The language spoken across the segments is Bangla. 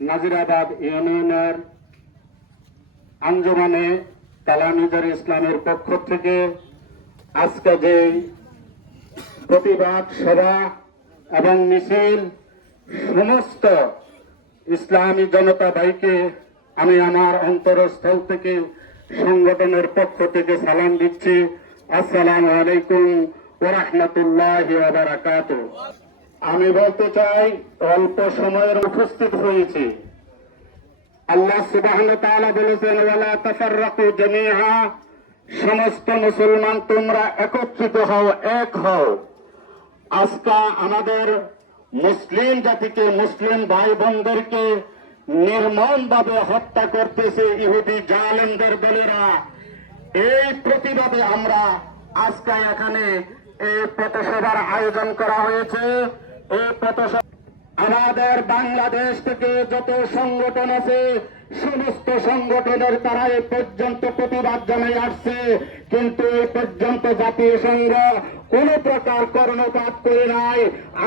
নাজিরাবাদ ইউনিয়নের আঞ্জমানে কালামিজার ইসলামের পক্ষ থেকে আজকে যে প্রতিবাদ সভা এবং মিছিল, সমস্ত ইসলামী জনতা ভাইকে আমি আমার অন্তরস্থল থেকে সংগঠনের পক্ষ থেকে সালাম দিচ্ছি। আসসালামু আলাইকুম ওরহমতুল্লাহ বারাকাত আমি বলতে চাই, অল্প সময়ের উপস্থিত হয়েছি। আল্লাহ সুবাহ বলেছেন, ওয়ালা সমস্ত মুসলমান তোমরা একত্রিত হও, এক হও। আজকা আমাদের মুসলিম জাতিকে, মুসলিম ভাই বোনদেরকে নির্মম ভাবে হত্যা করতেছে ইহুদি জালেমদের দলেরা। এই প্রতিবাদে আমরা আজকে এখানে এই পথসভার আয়োজন করা হয়েছে। এই পথসভা আমাদের বাংলাদেশ থেকে যত সংগঠন আছে, সমস্ত সংগঠনের তারা এ পর্যন্ত প্রতিবাদ জানাই আসছে। কিন্তু এ পর্যন্ত জাতীয় সংঘ কোন প্রকার কর্ণপাত করে নাই।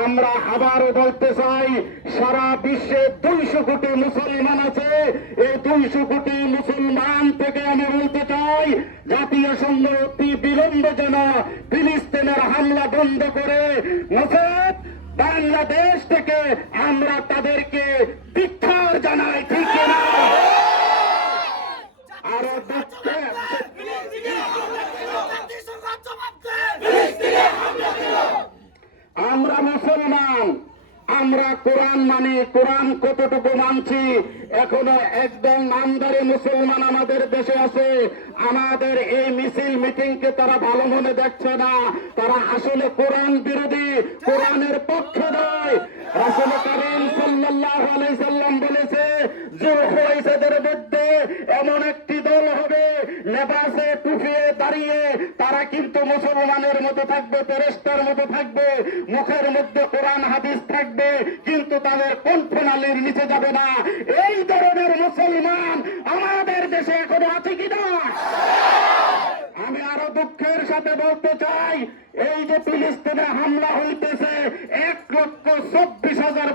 আমরা আবারও বলতে চাই, সারা বিশ্বে দুইশো কোটি মুসলমান আছে। এই দুইশো কোটি মুসলমান থেকে আমি বলতে চাই, জাতীয় সংঘ অতি বিলম্বে যেন ফিলিস্তিনের হামলা বন্ধ করে। নচেত বাংলাদেশ থেকে আমরা তাদেরকে বিক্ষার জানাই ঠিক না আরও দুঃখে আমরা মুসলমান আমরা কোরআন মানি, কোরআন কতটুকু মানছি? এখনও একদম নামদারি মুসলমান আমাদের দেশে আছে। আমাদের এই মিছিল মিটিংকে তারা ভালো মনে দেখছে না। তারা আসলে কোরআন বিরোধী, কোরআনের পক্ষে নয় রাসুল করিম সাল্লাল্লাহু আলাইহি সাল্লাম বলেছে যে মধ্যে এমন একটি দল লেবাসে টুফিয়ে দাঁড়িয়ে তারা কিন্তু মুসলমানের মতো থাকবে ফেরেস্তার মতো থাকবে, মুখের মধ্যে কোরআন, হাদিস থাকবে, কিন্তু তাদের কণ্ঠনালীর নিচে যাবে না। এই ধরনের মুসলমান আমাদের দেশে এখনও আছে কিনা আমি আরও দুঃখের সাথে বলতে চাই, এই যে ফিলিস্তিনে হামলা হইতেছে, এক লক্ষ চব্বিশ হাজার